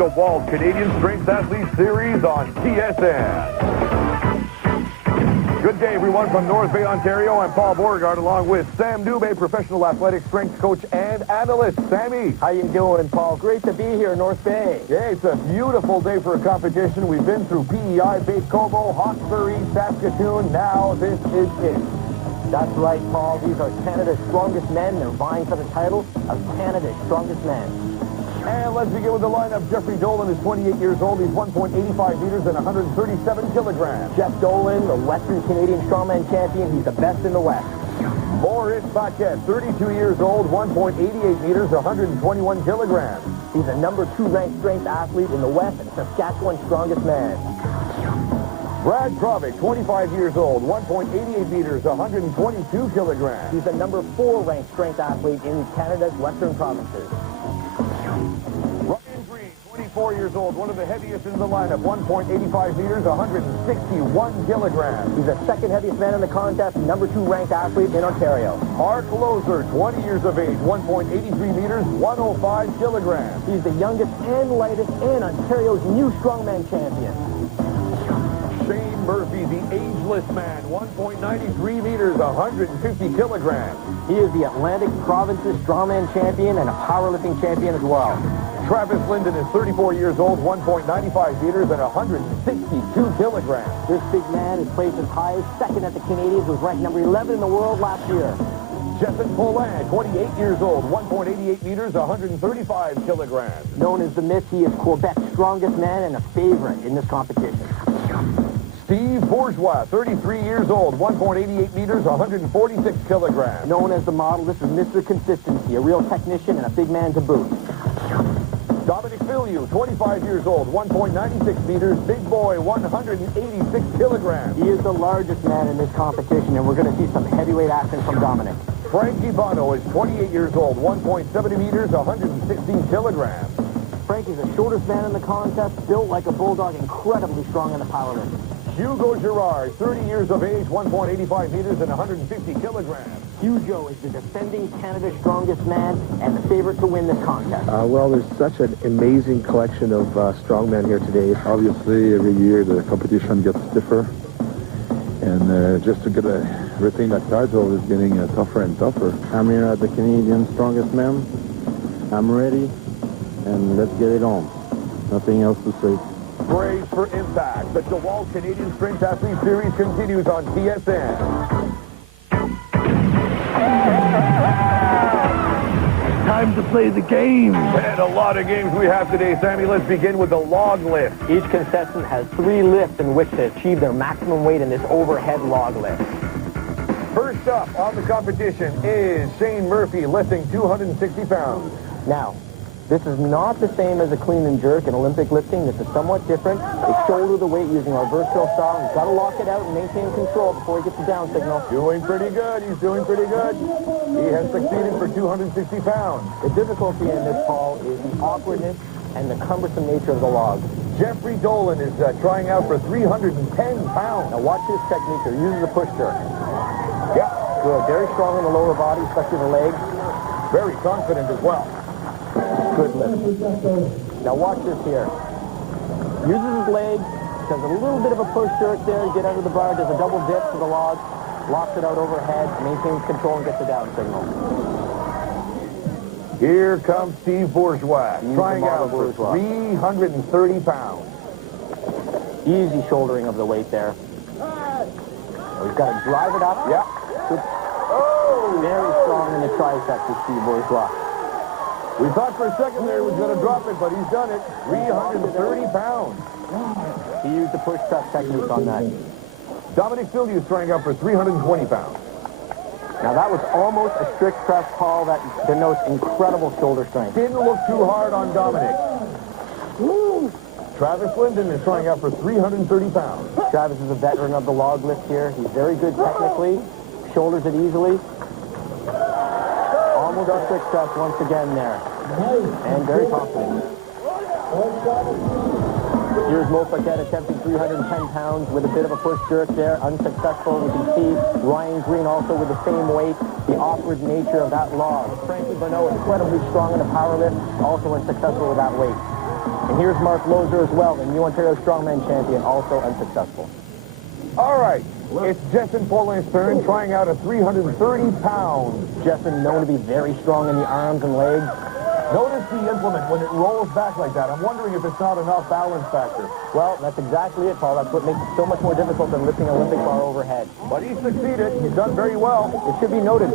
DeWalt Canadian Strength Athlete Series on TSN. Good day, everyone, from North Bay, Ontario. I'm Paul Beauregard, along with Sam Dubé, professional athletic strength coach and analyst. Sammy. How you doing, Paul? Great to be here in North Bay. Yeah, it's a beautiful day for a competition. We've been through PEI, Baie-Comeau, Hawkesbury, Saskatoon. Now this is it. That's right, Paul. These are Canada's strongest men. They're vying for the title of Canada's strongest man. And let's begin with the lineup. Jeffrey Dolan is 28 years old. He's 1.85 meters and 137 kilograms. Jeff Dolan, the Western Canadian strongman champion. He's the best in the West. Maurice Paquette, 32 years old, 1.88 meters, 121 kilograms. He's a number 2 ranked strength athlete in the West and Saskatchewan's strongest man. Brad Krovic, 25 years old, 1.88 meters, 122 kilograms. He's a number 4 ranked strength athlete in Canada's Western provinces. Ryan Green, 24 years old, one of the heaviest in the lineup, 1.85 meters, 161 kilograms. He's the second heaviest man in the contest, number 2 ranked athlete in Ontario. Mark Loser, 20 years of age, 1.83 meters, 105 kilograms. He's the youngest and lightest and Ontario's new strongman champion. Shane Murphy, the ageless man, 1.93 meters, 150 kilograms. He is the Atlantic Province's strongman champion and a powerlifting champion as well. Travis Linden is 34 years old, 1.95 meters, and 162 kilograms. This big man is placed as high as second at the Canadians, was ranked number 11 in the world last year. Jessen Poulin, 28 years old, 1.88 meters, 135 kilograms. Known as the Myth, he is Quebec's strongest man and a favorite in this competition. Steve Bourgeois, 33 years old, 1.88 meters, 146 kilograms. Known as the Model, this is Mr. Consistency, a real technician and a big man to boot. Dominic Filiu, 25 years old, 1.96 meters, big boy, 186 kilograms. He is the largest man in this competition, and we're going to see some heavyweight action from Dominic. Frankie Bono is 28 years old, 1.70 meters, 116 kilograms. Frankie's the shortest man in the contest, built like a bulldog, incredibly strong in the powerlifting. Hugo Girard, 30 years of age, 1.85 meters, and 150 kilograms. Hugo is the defending Canada's strongest man and the favorite to win this contest. Well, there's such an amazing collection of strongmen here today. Obviously, every year the competition gets stiffer, and just to retain that title is getting tougher and tougher. I'm here at the Canadian strongest man. I'm ready, and let's get it on. Nothing else to say. Brace for impact. The DeWalt Canadian Strength Athlete Series continues on TSN. Time to play the game. And a lot of games we have today, Sammy. Let's begin with the log lift. Each contestant has 3 lifts in which to achieve their maximum weight in this overhead log lift. First up on the competition is Shane Murphy, lifting 260 pounds. Now, this is not the same as a clean and jerk in Olympic lifting. This is somewhat different. They shoulder the weight using our versatile style. He's got to lock it out and maintain control before he gets the down signal. Doing pretty good. He's doing pretty good. He has succeeded for 260 pounds. The difficulty in this, Paul, is the awkwardness and the cumbersome nature of the log. Jeffrey Dolan is trying out for 310 pounds. Now watch his technique here. Uses a push jerk. Yeah. Good. Very strong in the lower body, especially the legs. Very confident as well. Good lift. Now watch this here. Uses his legs, does a little bit of a push jerk there, get under the bar, does a double dip to the log, locks it out overhead, maintains control, and gets the down signal. Here comes Steve Bourgeois, trying out for 330 pounds. Easy shouldering of the weight there. We've got to drive it up. Yeah. Good. Oh! Very strong in the triceps with Steve Bourgeois. We thought for a second there he was going to drop it, but he's done it. 330 pounds. He used the push press technique on that. Dominic Filiu is trying out for 320 pounds. Now that was almost a strict press, Paul, that denotes incredible shoulder strength. Didn't look too hard on Dominic. Woo. Travis Linden is trying out for 330 pounds. Travis is a veteran of the log lift here. He's very good technically, shoulders it easily. Almost a strict press once again there. And very confident. Here's Mo Paquette attempting 310 pounds with a bit of a push jerk there. Unsuccessful. You can see Ryan Green also with the same weight. The awkward nature of that log. Frankie Bono incredibly strong in the power lift. Also unsuccessful with that weight. And here's Mark Loser as well, the New Ontario Strongman Champion, also unsuccessful. All right. It's Jason Poland's turn, trying out a 330 pounds. Jason known to be very strong in the arms and legs. Notice the implement when it rolls back like that. I'm wondering if it's not enough balance factor. Well, that's exactly it, Paul. That's what makes it so much more difficult than lifting an Olympic bar overhead. But he succeeded. He's done very well. It should be noted,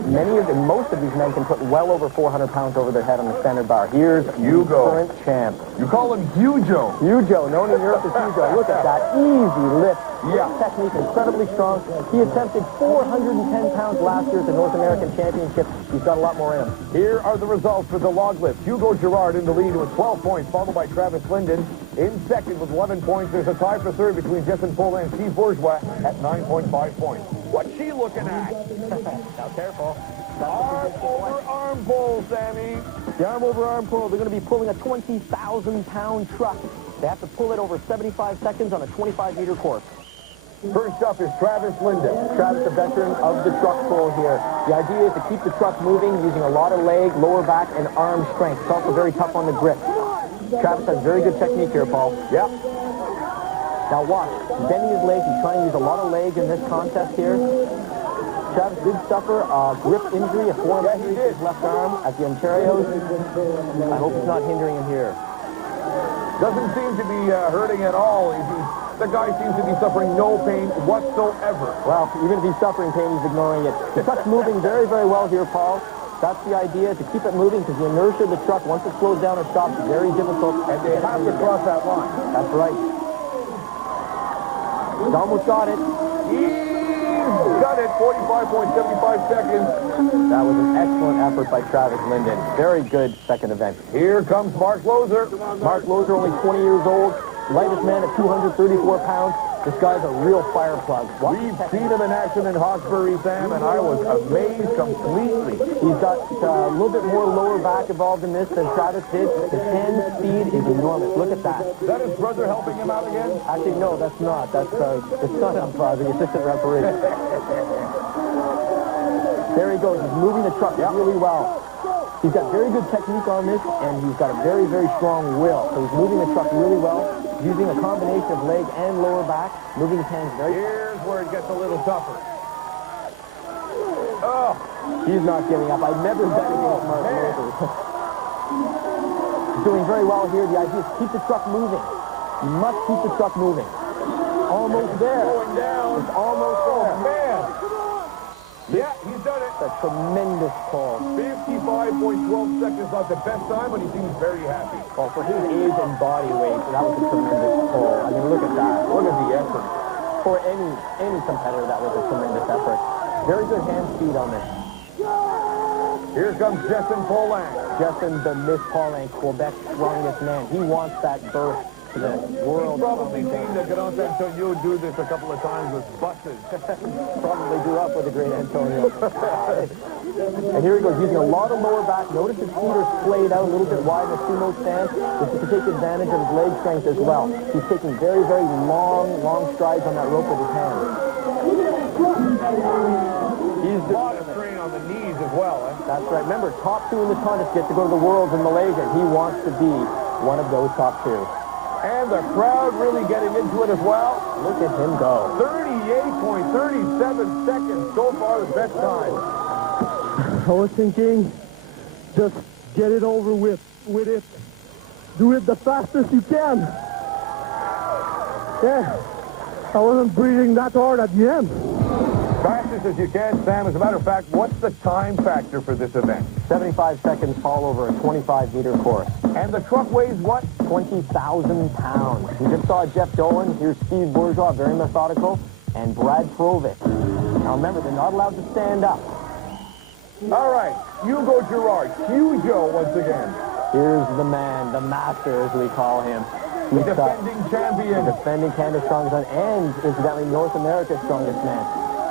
most of these men can put well over 400 pounds over their head on the standard bar. Here's Hugo. Current champ. You call him Hugo. Hugo, known in Europe as Hugo. Look at that. Easy lift. Yeah. Technique incredibly strong. He attempted 410 pounds last year at the North American Championship. He's got a lot more in him. Here are the results for the log lift. Hugo Girard in the lead with 12 points, followed by Travis Linden. In second with 11 points. There's a tie for third between Jason Poland and Steve Bourgeois at 9.5 points. What's she looking at? Now, careful. Arm over arm pull, Sammy. The arm over arm pull, they're going to be pulling a 20,000-pound truck. They have to pull it over 75 seconds on a 25-meter course. First up is Travis Linden. Travis, a veteran of the truck pull here. The idea is to keep the truck moving using a lot of leg, lower back, and arm strength. It's also very tough on the grip. Travis has very good technique here, Paul. Yep. Now watch, bending his legs. He's trying to use a lot of leg in this contest here. Travis did suffer a grip injury, a forearm injury to his left arm at the Ontario's. I hope it's not hindering him here. Doesn't seem to be hurting at all. The guy seems to be suffering no pain whatsoever. Well, even if he's suffering pain, he's ignoring it. The truck's moving very, very well here, Paul. That's the idea, to keep it moving, because the inertia of the truck, once it slows down or stops, is very difficult. And they have to cross that line. That's right. He's almost got it. He's got it. 45.75 seconds. That was an excellent effort by Travis Linden. Very good second event. Here comes Mark Loser. Mark Loser, only 20 years old. Lightest man at 234 pounds. This guy's a real fire plug. We've seen him in action in Hawkesbury, Sam, and I was amazed completely. He's got a little bit more lower back involved in this than Travis did. His hand speed is enormous. Look at that. Is that his brother helping him out again? Actually, no, that's not. That's the son of the assistant referee. There he goes. He's moving the truck really well. He's got very good technique on this, and he's got a very, very strong will. So he's moving the truck really well, using a combination of leg and lower back, moving his hands very... Here's where it gets a little tougher. Oh. He's not giving up. I've never bet against Mark Loser. He's doing very well here. The idea is to keep the truck moving. You must keep the truck moving. Almost there. Going down. It's almost there. Oh, man. Yeah, he's done it. A tremendous pull. 55.12 seconds, not the best time, but he seems very happy. Well, for his age and body weight, that was a tremendous pull. I mean, look at that. Look at the effort. For any competitor, that was a tremendous effort. Very good hand speed on this. Here comes Jason Poland. Jason, the Miss Poland, Quebec's strongest man. He wants that berth to the world. You've probably seen the Grand Antonio do this a couple of times with buses. Probably grew up with the great Antonio. And here he goes, using a lot of lower back. Notice his feet are splayed out a little bit wide in a sumo stance. This is to take advantage of his leg strength as well. He's taking very, very long strides on that rope with his hands. He's a lot of strain on the knees as well. That's right. Remember, top two in the contest get to go to the Worlds in Malaysia. He wants to be one of those top two. And the crowd really getting into it as well. Look at him go. 38.37 seconds so far, the best time. I was thinking, just get it over with it. Do it the fastest you can. Yeah, I wasn't breathing that hard at the end. Fastest as you can, Sam. As a matter of fact, what's the time factor for this event? 75 seconds fall over a 25-meter course. And the truck weighs what? 20,000 pounds. We just saw Jeff Dolan. Here's Steve Bourgeois, very methodical, and Brad Provic. Now remember, they're not allowed to stand up. All right, Hugo Girard, Hugo once again. Here's the man, the master, as we call him. The defending champion. The defending Canada's strongest man, and incidentally, North America's strongest man.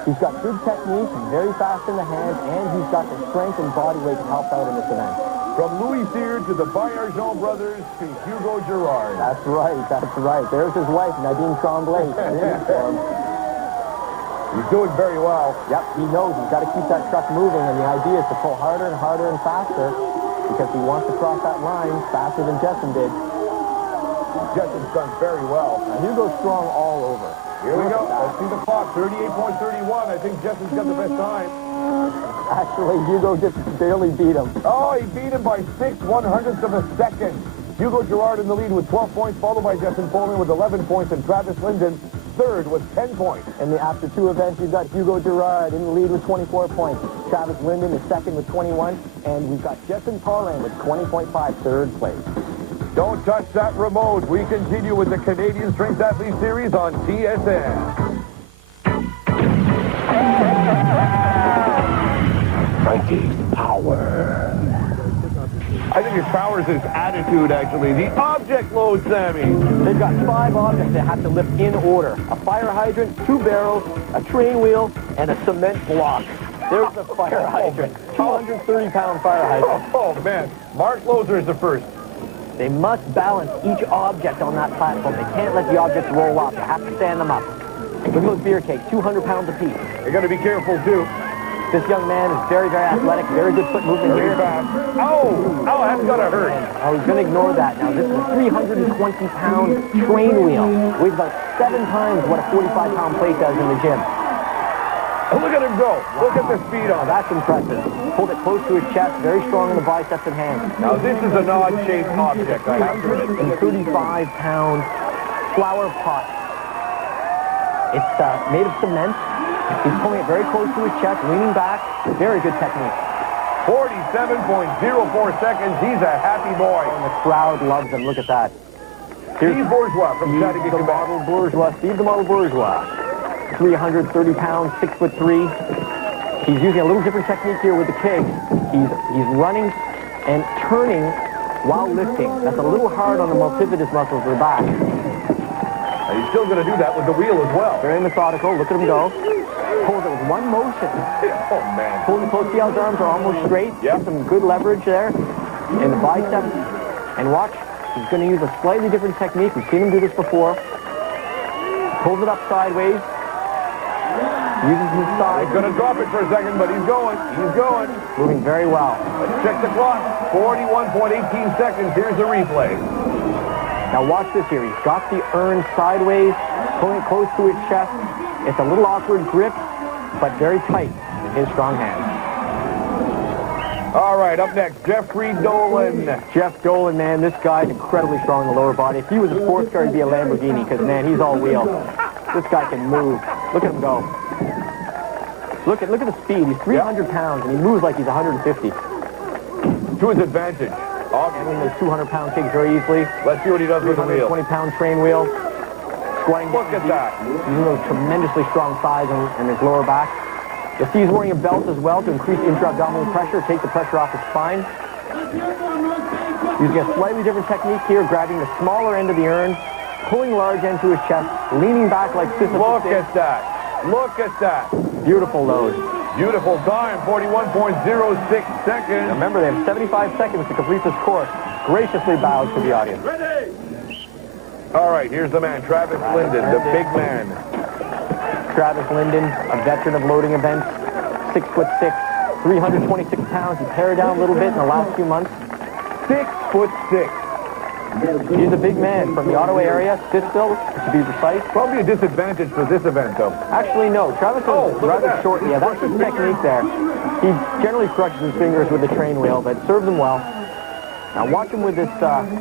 He's got good technique, very fast in the hands, and he's got the strength and body weight to help out in this event. From Louis Cyr to the Bayarjon brothers to Hugo Girard. That's right, that's right. There's his wife, Nadine Tremblay. He's doing very well. Yep, he knows he's got to keep that truck moving, and the idea is to pull harder and harder and faster because he wants to cross that line faster than Jessen did. Jessen's done very well. Hugo's strong all over. Here we go. Let's see the clock. 38.31. I think Jessen's got the best time. Actually, Hugo just barely beat him. Oh, he beat him by 6/100ths of a second. Hugo Girard in the lead with 12 points, followed by Jessen Poling with 11 points, and Travis Linden third with 10 points. And after two events, you've got Hugo Girard in the lead with 24 points. Travis Linden is second with 21. And we've got Jessen Poling with 20.5, third place. Don't touch that remote. We continue with the Canadian Strength Athlete Series on TSN. Striking power. I think his power is his attitude, actually. The object load, Sammy. They've got 5 objects they have to lift in order. A fire hydrant, 2 barrels, a train wheel, and a cement block. There's the fire hydrant. 230-pound fire hydrant. Oh, man. Mark Loser is the first. They must balance each object on that platform. They can't let the objects roll off. They have to stand them up. Look at those beer cakes, 200 pounds apiece. You got to be careful, too. This young man is very, very athletic, very good foot movement here. Oh, that's going to hurt. Oh, he's going to ignore that now. This is a 320-pound train wheel. Weighs about 7 times what a 45-pound plate does in the gym. Oh, look at him go. Look at the speed on it. That's impressive. Hold it close to his chest, very strong in the biceps and hands. Now, this is an odd-shaped object, I have to admit. And 35-pound flower pot. It's made of cement. He's pulling it very close to his chest, leaning back. Very good technique. 47.04 seconds. He's a happy boy. And the crowd loves him. Look at that. Here's Steve Bourgeois from Chattanooga, the model Bourgeois. Steve the model Bourgeois. 330 pounds, 6'3". He's using a little different technique here with the kegs. He's running and turning while lifting. That's a little hard on the multifidus muscles of the back. And he's still going to do that with the wheel as well. Very methodical. Look at him go. Pulls it with one motion. Oh, man. Pulling close. See how his arms are almost straight? Yep. Some good leverage there in the biceps. And watch, he's going to use a slightly different technique. We've seen him do this before. Pulls it up sideways. Uses his side. He's going to drop it for a second, but he's going. He's going. Moving very well. Let's check the clock. 41.18 seconds. Here's the replay. Now watch this here. He's got the urn sideways, pulling it close to his chest. It's a little awkward grip, but very tight in his strong hands. All right, up next, Jeffrey Dolan. Jeff Dolan, man, this guy's incredibly strong in the lower body. If he was a sports car, he'd be a Lamborghini, because, man, he's all wheel. This guy can move. Look at him go. Look at the speed. He's 300 pounds, and he moves like he's 150. To his advantage. Handling those 200-pound kicks very easily. Let's see what he does with the wheel. 20-pound train wheel. Squatting. Look at that. Using those tremendously strong thighs and his lower back. You'll see he's wearing a belt as well to increase intra-abdominal pressure, take the pressure off his spine. Using a slightly different technique here, grabbing the smaller end of the urn, pulling large end to his chest, leaning back like Sisyphus. Look at that. Look at that. Beautiful load. Beautiful time, 41.06 seconds. Now remember, they have 75 seconds to complete this course. Graciously bows to the audience. Ready? All right, here's the man, Travis Linden, the big man. Travis Linden, a veteran of loading events, 6'6", 326 pounds. He pared down a little bit in the last few months. 6'6". He's a big man from the Ottawa area, Stittsville, to be precise. Probably a disadvantage for this event, though. Actually, no. Travis is rather short. Yeah, that's his technique there. He generally crushes his fingers with the train wheel, but serves him well. Now watch him with this,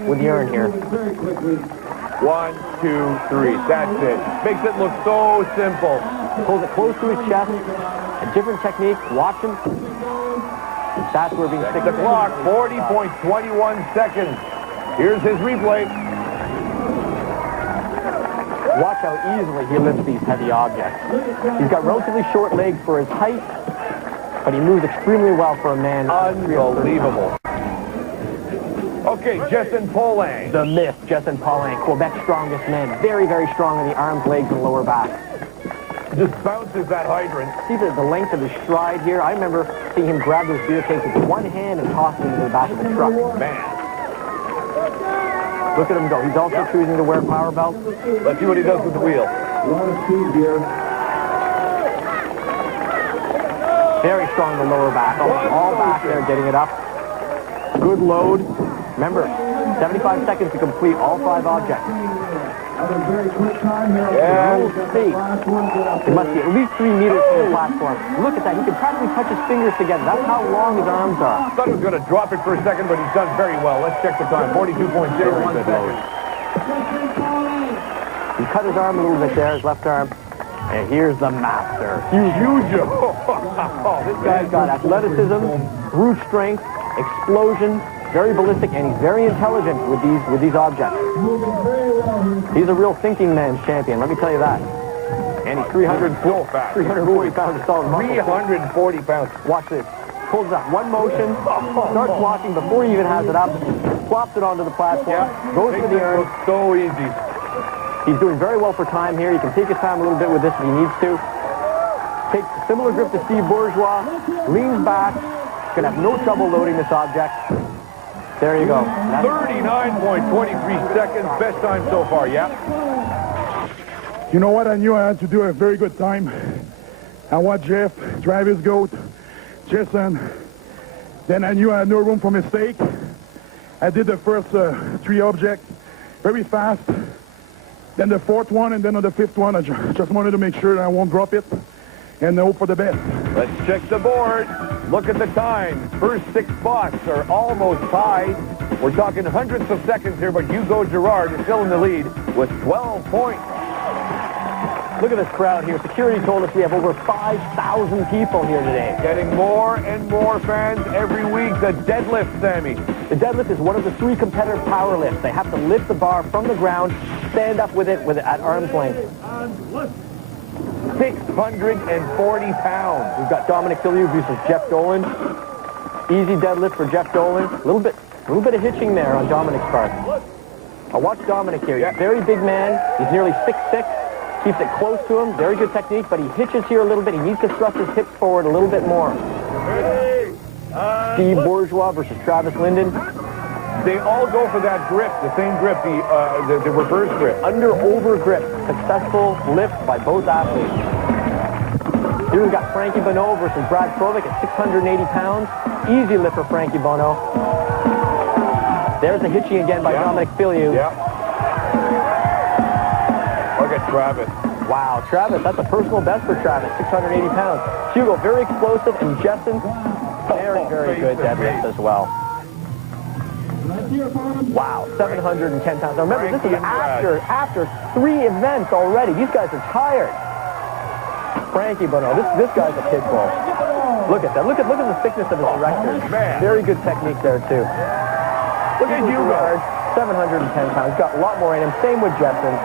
with the urn here. 1, 2, 3. That's it. Makes it look so simple. Pulls it close to his chest. A different technique. Watch him. That's where being Check the clock. 40.21 seconds. Here's his replay. Watch how easily he lifts these heavy objects. He's got relatively short legs for his height, but he moves extremely well for a man. Unbelievable. Okay, Jessen Poling. The myth, Jessen Poling, Quebec's strongest man. Very, very strong in the arms, legs, and lower back. Just bounces that hydrant. See the length of his stride here? I remember seeing him grab those beer cakes with one hand and toss them into the back of the truck. Man. Look at him go. He's also choosing to wear a power belt. Let's see what he does with the wheel. Very strong in the lower back. All back there, getting it up. Good load. Remember, 75 seconds to complete all 5 objects. Yeah. Rule speed. It must be at least 3 meters from the platform. Look at that. He can practically touch his fingers together. That's how long his arms are. Thought he was going to drop it for a second, but he's done very well. Let's check the time. 42.01 seconds. He cut his arm a little bit there, his left arm. And here's the master. Huge. This guy's got athleticism, brute strength, explosion, very ballistic, and he's very intelligent with these objects. He's a real thinking man's champion, let me tell you that. And he's 340 pounds of solid muscle. 340 pounds. Watch this. Pulls it up. One motion, starts blocking before he even has it up, flops it onto the platform, goes for the urn. So easy. He's doing very well for time here. He can take his time a little bit with this if he needs to. Takes a similar grip to Steve Bourgeois, leans back, gonna have no trouble loading this object. There you go. 39.23 seconds, best time so far, yeah? You know what? I knew I had to do a very good time. I watched Jeff, Travis Goat, Jason. Then I knew I had no room for mistake. I did the first 3 objects very fast. Then the 4th one, and then on the 5th one, I just wanted to make sure that I won't drop it and hope for the best. Let's check the board. Look at the time. First 6 spots are almost tied. We're talking hundredths of seconds here, but Hugo Girard is still in the lead with 12 points. Look at this crowd here. Security told us we have over 5,000 people here today. Getting more and more fans every week. The deadlift, Sammy. The deadlift is one of the 3 competitive power lifts. They have to lift the bar from the ground, stand up with it at arm's length. 640 pounds. We've got Dominic Philiou versus Jeff Dolan. Easy deadlift for Jeff Dolan. A little bit of hitching there on Dominic's part. Now watch Dominic here. He's a very big man. He's nearly 6'6". Keeps it close to him. Very good technique, but he hitches here a little bit. He needs to thrust his hips forward a little bit more. Steve Bourgeois versus Travis Linden. They all go for that grip, the same grip, the reverse grip. Under-over grip. Successful lift by both athletes. Here we've got Frankie Bonneau versus Brad Krovic at 680 pounds. Easy lift for Frankie Bonneau. There's the hitching again by Dominic Philiou. Yeah. Look at Travis. Wow, Travis, that's a personal best for Travis, 680 pounds. Hugo, very explosive, and Jessen, very good deadlift as well. Wow, 710 pounds. Now remember, this is after 3 events already. These guys are tired. Frankie Bonneau, this guy's a pit bull. Look at that. Look at the thickness of his erectors. Very good technique there, too. Look at Hugo. 710 pounds. Got a lot more in him. Same with Jessen.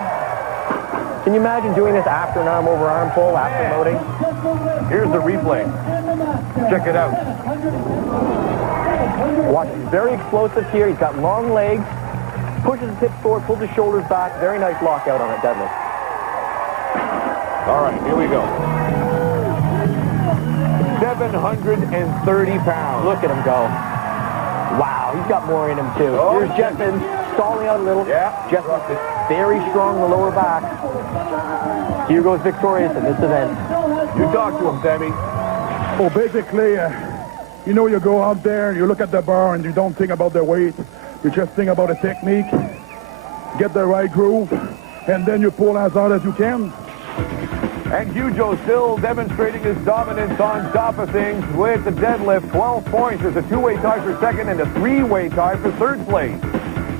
Can you imagine doing this after an arm-over-arm pull, after loading? Here's the replay. Check it out. Watch, he's very explosive here. He's got long legs, pushes his hips forward, pulls his shoulders back. Very nice lockout on a deadlift. All right, here we go. 730 pounds. Look at him go. Wow, he's got more in him, too. Oh, here's Jessen, stalling out a little. Yeah. Jessen very strong in the lower back. Hugo's victorious in this event. You talk to him, Sammy. Well, basically, you know, you go out there, you look at the bar, and you don't think about the weight. You just think about the technique, get the right groove, and then you pull as hard as you can. And Hugo still demonstrating his dominance on top of things with the deadlift. 12 points. There's a 2-way tie for second and a 3-way tie for third place.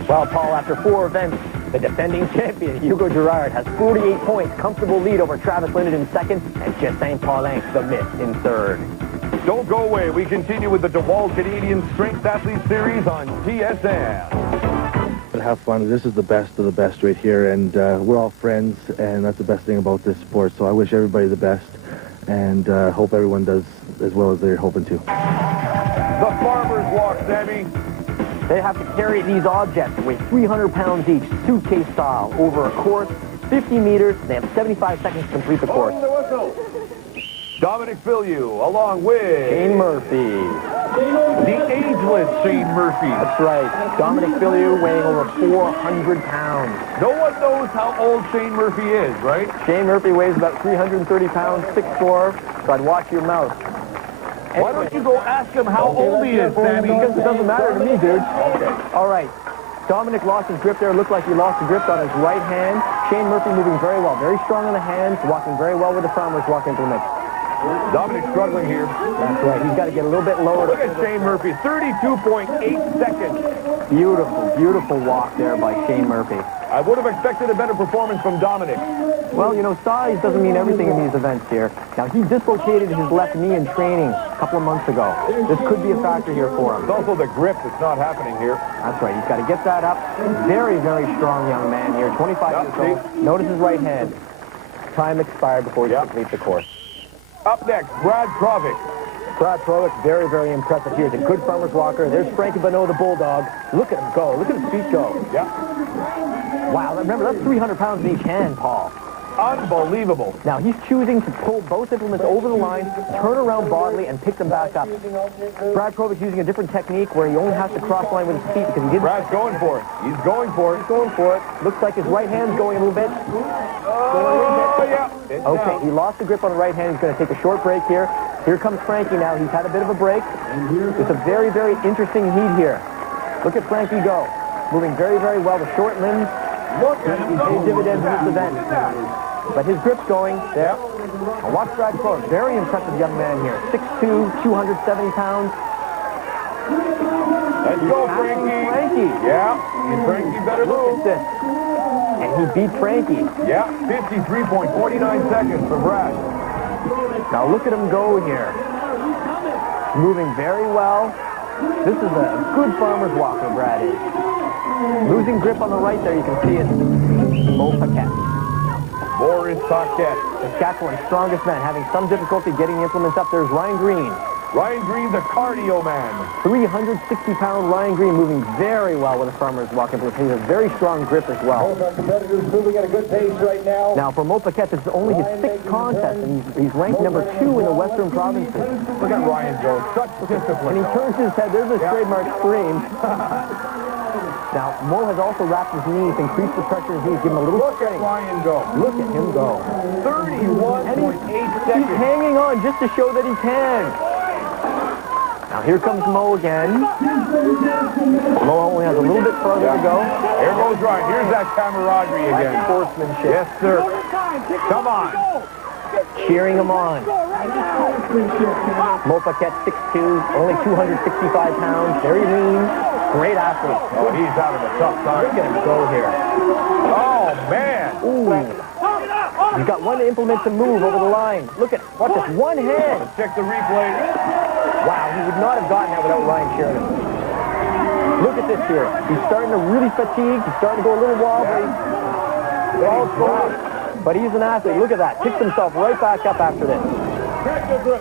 Well, Paul, after 4 events, the defending champion, Hugo Girard, has 48 points. Comfortable lead over Travis Linden in second and Justin Paulin, the Myth, in third. Don't go away. We continue with the DeWalt Canadian Strength Athlete Series on TSN. Have fun. This is the best of the best right here, and we're all friends, and that's the best thing about this sport. So I wish everybody the best, and hope everyone does as well as they're hoping to. The farmer's walk, Sammy. They have to carry these objects, weigh 300 pounds each, suitcase style, over a course, 50 meters. They have 75 seconds to complete the course. Dominic Philiou, along with Shane Murphy. The ageless Shane Murphy. That's right. Dominic Philiou weighing over 400 pounds. No one knows how old Shane Murphy is, right? Shane Murphy weighs about 330 pounds, 6'4", so I'd watch your mouth. Why don't you go ask him how old he is, Sammy? Because it doesn't matter to me, dude. Okay. All right. Dominic lost his grip there. Looked like he lost the grip on his right hand. Shane Murphy moving very well. Very strong on the hands. Walking very well with the farmers walking into the mix. Dominic struggling here. That's right. He's got to get a little bit lower. Look at Shane Murphy. 32.8 seconds. Beautiful, beautiful walk there by Shane Murphy. I would have expected a better performance from Dominic. Well, you know, size doesn't mean everything in these events here. Now, he dislocated his left knee in training a couple of months ago. This could be a factor here for him. It's also the grip that's not happening here. That's right. He's got to get that up. Very, very strong young man here. 25 years old. Notice his right hand. Time expired before he completes the course. Up next, Brad Provic. Brad Provic, very, very impressive here. He's a good farmer's walker. There's Frankie Bonneau, the Bulldog. Look at him go. Look at his feet go. Yeah. Wow, remember, that's 300 pounds in each hand, Paul. Unbelievable. Now, he's choosing to pull both implements over the line, turn around bodily, and pick them back up. Brad Provic's using a different technique where he only has to cross line with his feet because he didn't... Brad's going for it. He's going for it. He's going for it. Looks like his right hand's going a little bit. Okay, he lost the grip on the right hand. He's going to take a short break here. Here comes Frankie now. He's had a bit of a break. It's a very, very interesting heat here. Look at Frankie go. Moving very, very well. The short limbs. Look at him. He's paid dividends in this event. But his grip's going. There. Now watch Brad Provic. Very impressive young man here. 6'2", 270 pounds. Let's go, Frankie. Yeah. Frankie better move. Look at this. And he beat Frankie. Yeah. 53.49 seconds for Brad. Now look at him go here. Moving very well. This is a good farmer's walker, Brad is. Losing grip on the right there, you can see it. Mo Paquette. Boris Paquette. Saskatchewan's strongest man, having some difficulty getting the implements up. There's Ryan Green. Ryan Green, the cardio man. 360-pound Ryan Green moving very well with a farmer's walk implement. He has a very strong grip as well. Both our competitors moving at a good pace right now. Now, for Mo Paquette, this is only his 6th contest, and he's ranked number 2 in the Western provinces. Look at Ryan go. Such discipline. When he turns his head, there's a trademark scream. Now, Mo has also wrapped his knees, increased the pressure in his knees, give him a little Look at strength. Ryan go. Look at him go. 31.8 seconds. He's hanging on just to show that he can. Now, here comes Mo again. Mo only has a little bit further to go. Here goes Ryan. Here's that camaraderie again. Sportsmanship. Yes, sir. Come on. Cheering him on. Mo Paquette, 6'2", only 265 pounds, very lean, great athlete. Oh, he's having a tough time. Look at him go here. Oh, man. Ooh. He's got one implement to move over the line. Look at, watch this, one hand. Check the replay. Wow, he would not have gotten that without Ryan cheering him. Look at this here. He's starting to really fatigue. He's starting to go a little wobbly. But he's an athlete. Look at that. Picks himself right back up after this.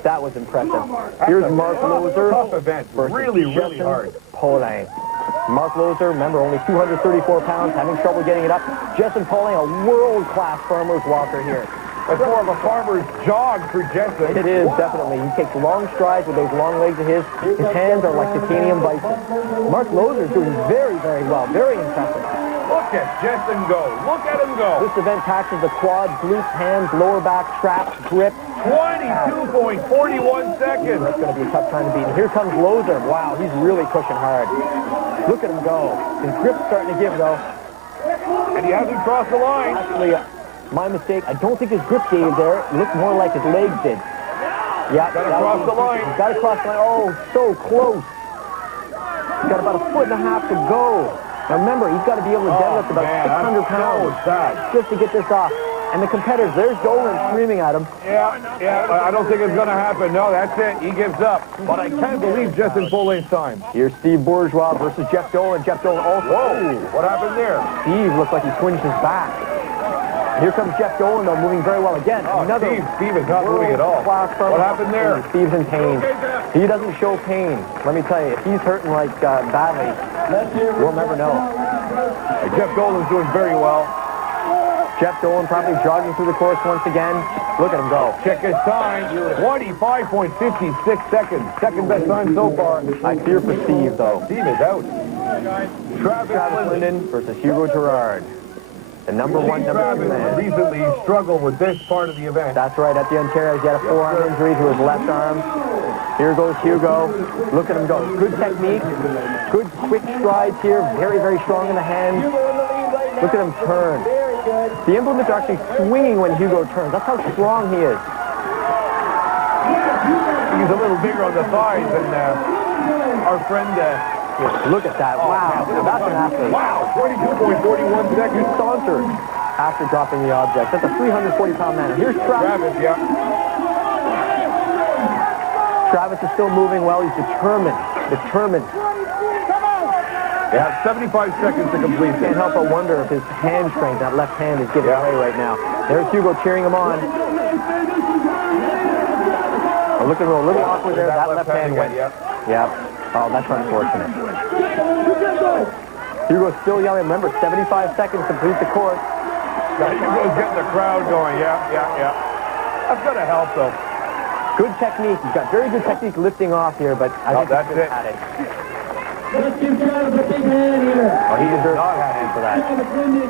That was impressive. Here's Mark Loser. Tough event. Really, really hard. Pauling. Mark Loser, remember, only 234 pounds, having trouble getting it up. Jessen Pauling, a world-class farmer's walker here. That's more of a farmer's jog for Jessen. It is, definitely. He takes long strides with those long legs of his. His hands are like titanium bison. Mark Loser is doing very, very well. Very impressive. Look at Jessen go. Look at him go. This event taxes the quads, glutes, hands, lower back, traps, grip. 22.41 seconds. That's going to be a tough time to beat. And here comes Loser. Wow, he's really pushing hard. Look at him go. His grip's starting to give, though. And he hasn't crossed the line. Actually, my mistake. I don't think his grip gave there. It looked more like his legs did. Yeah. Got to cross the line. He's got to cross the line. Oh, so close. He's got about a foot and a half to go. Now remember, he's got to be able to deadlift about 600 pounds just to get this off. And the competitors, there's Dolan screaming at him. Yeah, I don't think it's going to happen. No, that's it. He gives up. But I can't believe Jessen full length time. Here's Steve Bourgeois versus Jeff Dolan. Jeff Dolan also. Whoa, what happened there? Steve looks like he swinged his back. Here comes Jeff Dolan, though, moving very well again. Oh, Steve is not moving at all. What happened there? Steve's in pain. He doesn't show pain. Let me tell you, if he's hurting like badly, we'll never know. Jeff Dolan's doing very well. Jeff Dolan probably jogging through the course once again. Look at him go. Check his time. 25.56 seconds. Second best time so far. I fear for Steve, though. Steve is out. Travis Linden versus Hugo Girard. The number one, number two man. Recently struggled with this part of the event. That's right, at the Ontario, he had a forearm injury to his left arm. Here goes Hugo. Look at him go. Good technique, good quick strides here, very, very strong in the hands. Look at him turn. The implements are actually swinging when Hugo turns. That's how strong he is. He's a little bigger on the thighs than our friend... Look at that. Wow. That's an athlete. Wow, 22.41 seconds. He sauntered after dropping the object. That's a 340-pound man. Here's Travis. Travis, yeah. Travis is still moving well. He's determined. Determined. They have 75 seconds to complete. Can't help but wonder if his hand strength, that left hand, is getting away right now. There's Hugo cheering him on. Oh, look at him a little awkward there. That left hand went. Yeah. Oh, that's unfortunate. Hugo's still yelling. Remember, 75 seconds to complete the course. Hugo's getting the crowd going. Yeah. That's going to help, though. Good technique. He's got very good technique lifting off here, but I think that's it. Let's give Travis a big hand here. Oh, he deserves a hand for that.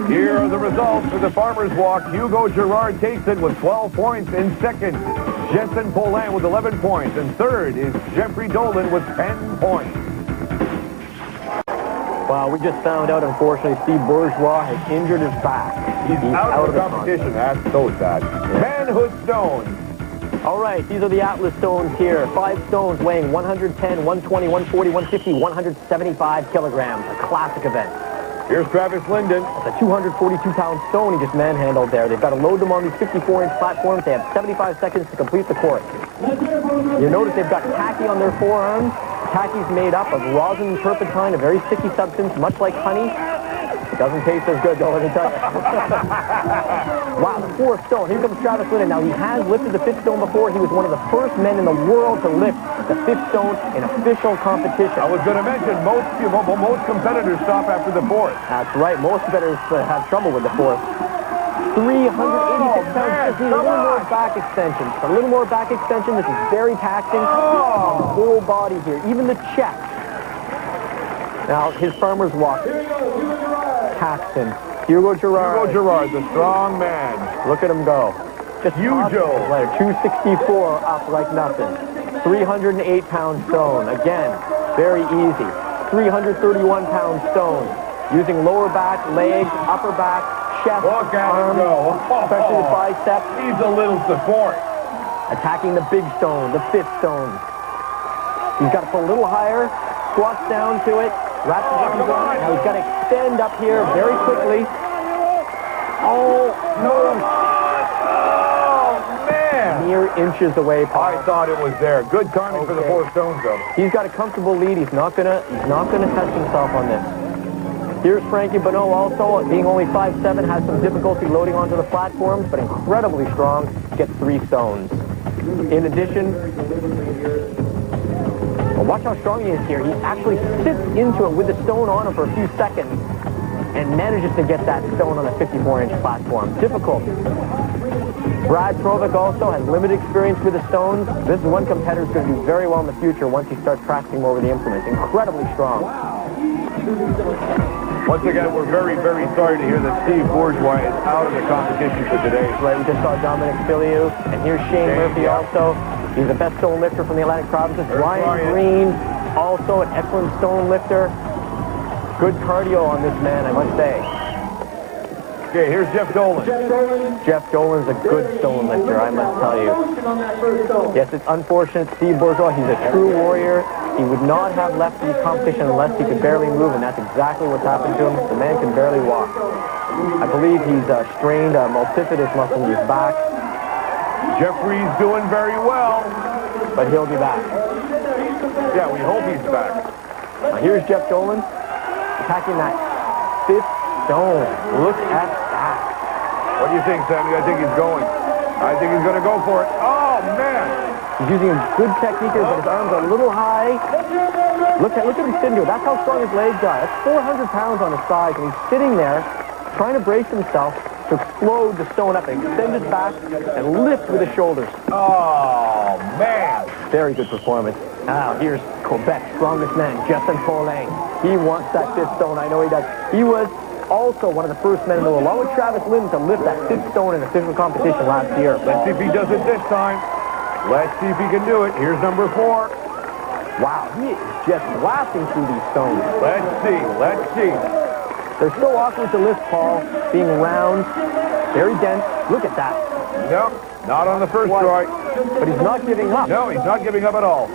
Here are the results for the Farmers Walk. Hugo Girard takes it with 12 points in second. Jessen Poulin with 11 points. And third is Jeffrey Dolan with 10 points. Well, we just found out, unfortunately, Steve Bourgeois has injured his back. He's out of the competition. That's so sad. Manhood stones. All right, these are the Atlas stones here. 5 stones weighing 110, 120, 140, 150, 175 kilograms. A classic event. Here's Travis Linden. That's a 242-pound stone he just manhandled there. They've got to load them on these 54-inch platforms. They have 75 seconds to complete the course. You notice they've got tacky on their forearms. Tacky's made up of rosin turpentine, a very sticky substance, much like honey. It doesn't taste as good, though, let me tell you. Wow, the 4th stone. Here comes Travis Linden. Now, he has lifted the 5th stone before. He was one of the first men in the world to lift the 5th stone in official competition. I was going to mention, most competitors stop after the 4th. That's right. Most competitors have trouble with the 4th. 386 pounds. Just need a little more back extension. A little more back extension. This is very taxing on the whole body here, even the chest. Now, his Farmer's Walk. Taxton. Hugo Girard. Hugo Girard, the strong man. Look at him go. Just Hugo. 264 up like nothing. 308-pound stone. Again, very easy. 331-pound stone. Using lower back, legs, upper back, chest, Look at arms, him go. especially the biceps. Needs a little support. Attacking the big stone, the 5th stone. He's got to put a little higher, squats down to it, wraps it up and down. Now he's got to extend up here very quickly. Oh, no. Oh, man. Mere inches away, Paul. I thought it was there. Good timing for the 4 stones, though. He's got a comfortable lead. He's not gonna test himself on this. Here's Frankie Bonneau also, being only 5'7", has some difficulty loading onto the platforms, but incredibly strong, gets 3 stones. In addition, well, watch how strong he is here. He actually sits into it with the stone on him for a few seconds and manages to get that stone on the 54-inch platform. Difficult. Brad Trovic also has limited experience with the stones. This is one competitor who's going to do very well in the future once he starts practicing more with the implements. Incredibly strong. Once again, we're very, very sorry to hear that Steve Bourgeois is out of the competition for today. Right, we just saw Dominic Filiu, and here's Shane Murphy also. He's the best stone lifter from the Atlantic provinces. Ryan Green, also an excellent stone lifter. Good cardio on this man, I must say. Okay, here's Jeff Dolan. Jeff Dolan's a good stone lifter, I must tell you. Yes, it's unfortunate. Steve Bourgeois, he's a true warrior. He would not have left the competition unless he could barely move, and that's exactly what's happened to him. The man can barely walk. I believe he's strained a multifidus muscle in his back. Jeffrey's doing very well. But he'll be back. Yeah, we hope he's back. Now here's Jeff Dolan attacking that 5th stone. Look at that. What do you think, Sammy? I think he's going. I think he's going to go for it. Oh, man. He's using a good technique here, but his arms are a little high. Look at him sitting here. That's how strong his legs are. That's 400 pounds on his thighs, and he's sitting there trying to brace himself to explode the stone up and extend his back and lift with his shoulders. Oh, man. Very good performance. Now, here's Quebec's strongest man, Jessen Poulin. He wants that 5th stone. I know he does. He was also one of the first men in the world, along with Travis Lynn, to lift that 5th stone in a physical competition last year. Let's see if he does it this time. Let's see if he can do it. Here's number 4. Wow, he is just blasting through these stones. Let's see. Let's see. They're so awkward to lift, Paul, being round, very dense. Look at that. No, not on the first try. But he's not giving up. No, he's not giving up at all.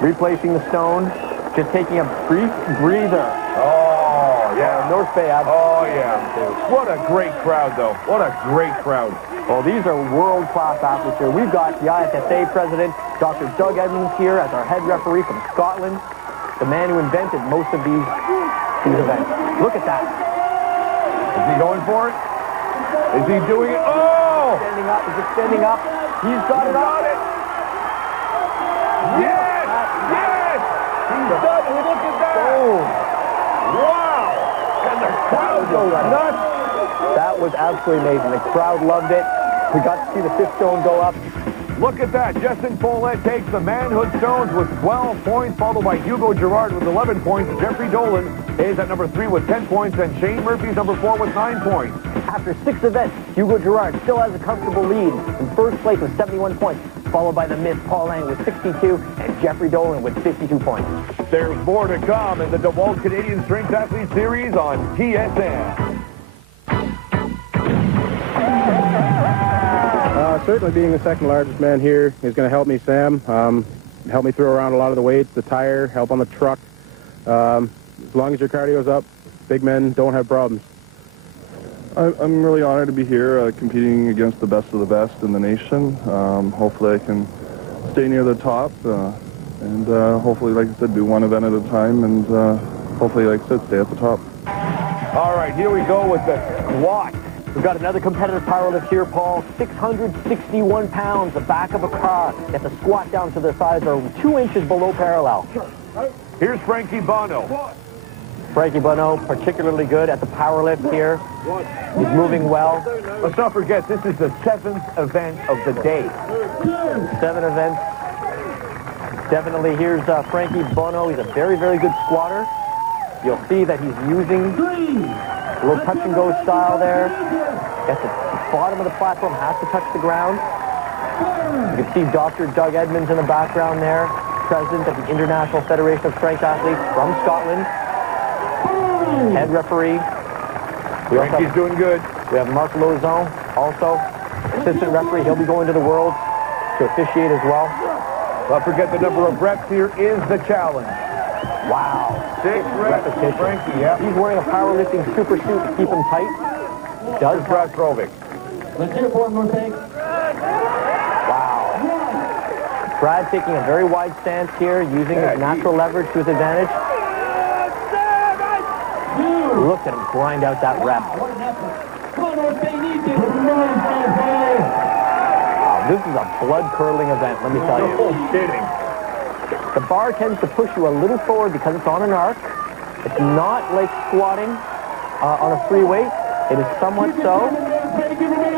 Replacing the stone, just taking a brief breather. Oh, yeah. North Bay Ab. Oh, yeah. What a great crowd, though. What a great crowd. Well, these are world-class athletes here. We've got the ISSA president, Dr. Doug Edmonds, here as our head referee from Scotland, the man who invented most of these events. Look at that. Is he going for it? Is he doing it? Oh! Standing up. Is it standing up? He's got it up. Yes! Yes! He's done it. Look at that. Boom. Wow! And the crowd goes nuts. That was absolutely amazing. The crowd loved it. We got to see the 5th stone go up. Look at that. Justin Follett takes the manhood stones with 12 points, followed by Hugo Girard with 11 points. Jeffrey Dolan is at number 3 with 10 points, and Shane Murphy's number 4 with 9 points. After 6 events, Hugo Girard still has a comfortable lead in first place with 71 points, followed by the Miss Paul Lang with 62 and Jeffrey Dolan with 52 points. There's more to come in the DeWalt Canadian Strength Athlete Series on TSN. Certainly being the second largest man here is going to help me, Sam. Help me throw around a lot of the weights, the tire, help on the truck. As long as your cardio's up, big men don't have problems. I'm really honored to be here competing against the best of the best in the nation. Hopefully I can stay near the top and hopefully, like I said, do one event at a time and hopefully, like I said, stay at the top. All right, here we go with the squat. We've got another competitive powerlift here, Paul. 661 pounds, the back of a car. You have to squat down to the sides or 2 inches below parallel. Here's Frankie Bono. Frankie Bono, particularly good at the powerlift here. He's moving well. Let's not forget, this is the 7th event of the day. 7 events. Definitely, here's Frankie Bono. He's a very, very good squatter. You'll see that he's using a little touch-and-go style there. At the bottom of the platform, has to touch the ground. You can see Dr. Doug Edmonds in the background there, president of the International Federation of Strength Athletes from Scotland. Head referee. Frankie's doing good. We have Mark Lozon, also assistant referee. He'll be going to the World to officiate as well. Don't forget the number of reps here is the challenge. Wow. 6 reps for Frankie, yeah. He's wearing a powerlifting super suit to keep him tight. Does Brad Krovic. Let's hear for one more take. Wow. Brad taking a very wide stance here, using his natural leverage to his advantage. Look at him grind out that rep. Wow, this is a blood-curdling event, let me tell you. No kidding. The bar tends to push you a little forward because it's on an arc. It's not like squatting on a free weight. It is somewhat so.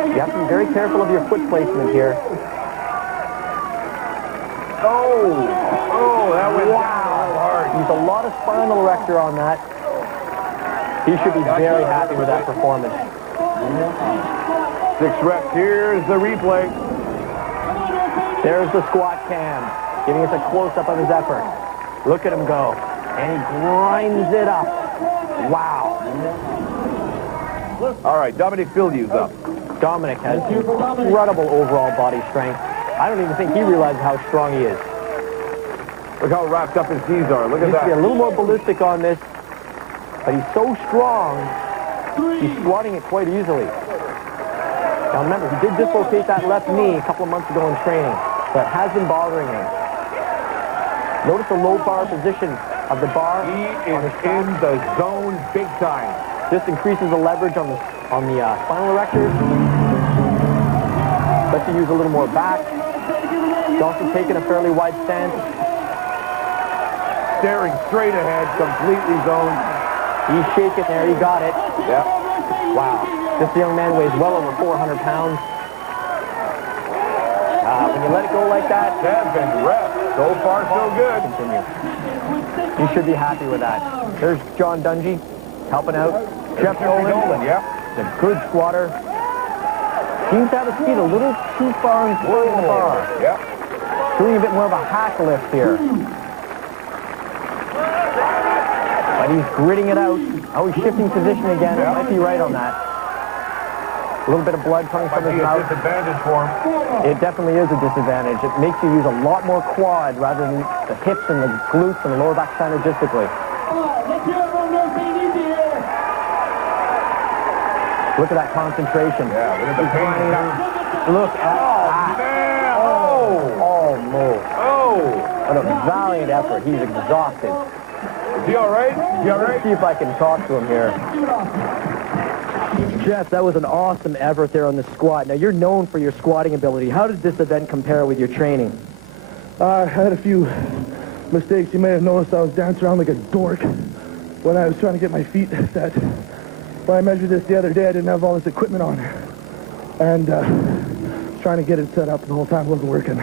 You have to be very careful of your foot placement here. Oh, that went down hard. Used a lot of spinal erector on that. He should be very happy with that performance. 6 reps. Here's the replay. There's the squat cam, giving us a close-up of his effort. Look at him go. And he grinds it up. Wow. All right, Dominic Filiu's up. Dominic has incredible overall body strength. I don't even think he realizes how strong he is. Look how wrapped up his knees are. Look He at needs to be a that. little more ballistic on this, but he's so strong, he's squatting it quite easily. Now remember, he did dislocate that left knee a couple of months ago in training, but it has been bothering him. Notice the low bar position of the bar. He is in the zone big time. This increases the leverage on the spinal erectors. Lets you use a little more back. He's also taking a fairly wide stance. Staring straight ahead, completely zoned. He's shaking there. He got it. Yep. Wow. This young man weighs well over 400 pounds. When you let it go like that, 7 reps. So far, so good. continue. You should be happy with that. There's John Dungy helping out. Jeff Nolan, yep. is a good squatter. Seems to have his feet a little too far in front of the bar. Yep. Doing a bit more of a hack lift here. But he's gritting it out. Oh, he's shifting position again. Yep. Might be right on that. A little bit of blood coming from his mouth. Disadvantage for him. It definitely is a disadvantage. It makes you use a lot more quad rather than the hips and the glutes and the lower back synergistically. Look at that concentration. Yeah, look at the pain. Look at that. Man. Oh, no. Oh. What a valiant effort. He's exhausted. Is he all right? Is he all Let's right? see if I can talk to him here. Jeff, that was an awesome effort there on the squat. Now, you're known for your squatting ability. How did this event compare with your training? I had a few mistakes. You may have noticed I was dancing around like a dork when I was trying to get my feet set. When I measured this the other day, I didn't have all this equipment on. And trying to get it set up the whole time wasn't working.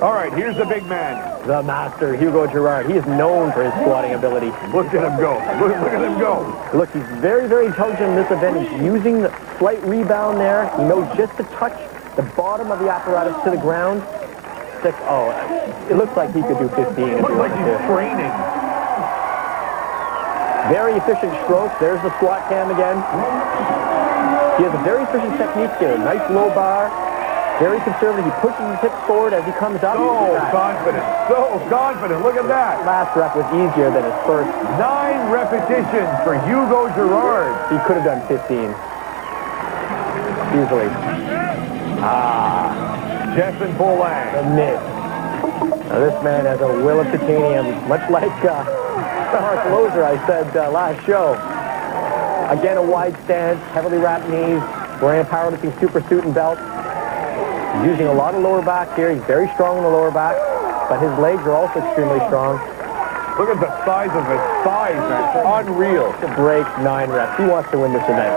All right, here's the big man. The master, Hugo Girard. He is known for his squatting ability. Look at him go. Look at him go. Look, he's very, very intelligent in this event. He's using the slight rebound there. He knows just to touch the bottom of the apparatus to the ground. Oh, it looks like he could do 15 if he Looks like wanted he's to. training. Very efficient stroke. There's the squat cam again. He has a very efficient technique here. Nice low bar. Very conservative. He pushes his hips forward as he comes up. So confident. So confident. Look at that. Last rep was easier than his first. 9 repetitions for Hugo Girard. He could have done 15. Easily. Jason Polang. A miss. Now this man has a will of titanium, much like Mark Loser, I said last show. Again, a wide stance, heavily wrapped knees, wearing a powerlifting super suit and belt. He's using a lot of lower back here. He's very strong in the lower back, but his legs are also extremely strong. Look at the size of his thighs, man. Unreal. To break 9 reps. He wants to win this event.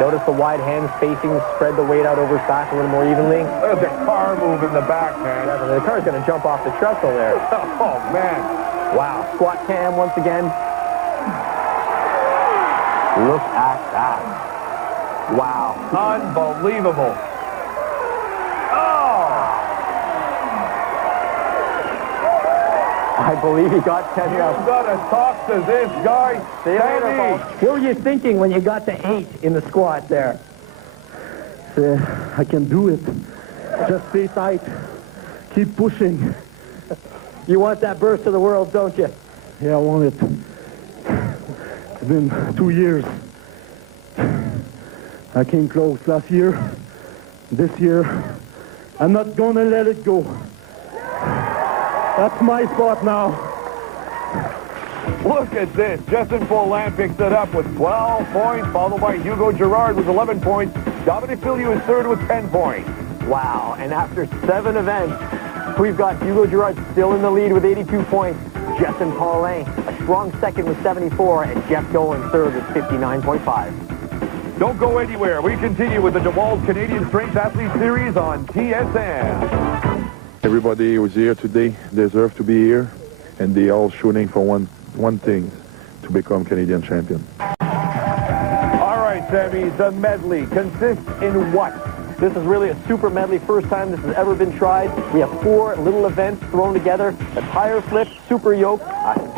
Notice the wide hand spacing, spread the weight out over his back a little more evenly. Look at the car move in the back, man. The car's going to jump off the trestle there. Oh, man. Wow. Squat cam once again. Look at that. Wow. Unbelievable. Oh! I believe he got 10 You've reps. got to talk to this guy. See you later, Sammy. folks. What were you thinking when you got to 8 in the squat there? I can do it. Just stay tight. Keep pushing. You want that burst to the world, don't you? Yeah, I want it. It's been 2 years. I came close last year. This year, I'm not gonna let it go. That's my spot now. Look at this. Justin Polan picks it up with 12 points, followed by Hugo Girard with 11 points. Dominic Filiu is third with 10 points. Wow. And after 7 events, we've got Hugo Girard still in the lead with 82 points. Justin Polan, a strong second with 74, and Jeff Dolan third with 59.5. Don't go anywhere. We continue with the DeWalt Canadian Strength Athlete Series on TSN. Everybody who's here today deserves to be here, and they all shooting for one thing, to become Canadian champion. All right, Sammy, the medley consists in what? This is really a super medley, first time this has ever been tried. We have 4 little events thrown together: the tire flip, super yoke,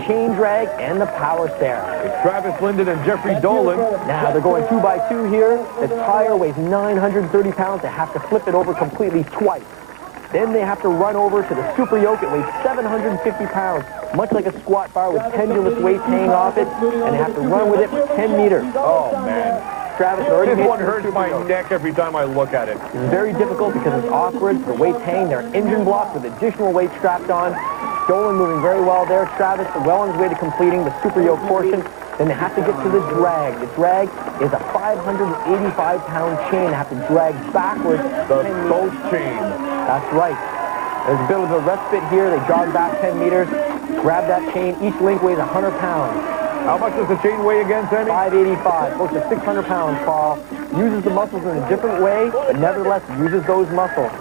chain drag, and the power stair. It's Travis Linden and Jeffrey Dolan. Now they're going 2x2 here. The tire weighs 930 pounds. They have to flip it over completely twice. Then they have to run over to the super yoke. It weighs 750 pounds, much like a squat bar with pendulous weights hanging off it, and they have to run with it for 10 meters. Oh, man. Travis already This made one it to the hurts super my yoke. neck every time I look at it. It's very difficult because it's awkward. The weights hang. They're engine blocked with additional weight strapped on. Dolan moving very well there. Travis well on his way to completing the super yoke portion. Then they have to get to the drag. The drag is a 585-pound chain they have to drag backwards. The boat chain. That's right. There's a bit of a respite here. They jog back 10 meters, grab that chain. Each link weighs 100 pounds. How much does the chain weigh again, Sammy? 585, close to 600 pounds, Paul. Uses the muscles in a different way, but nevertheless uses those muscles.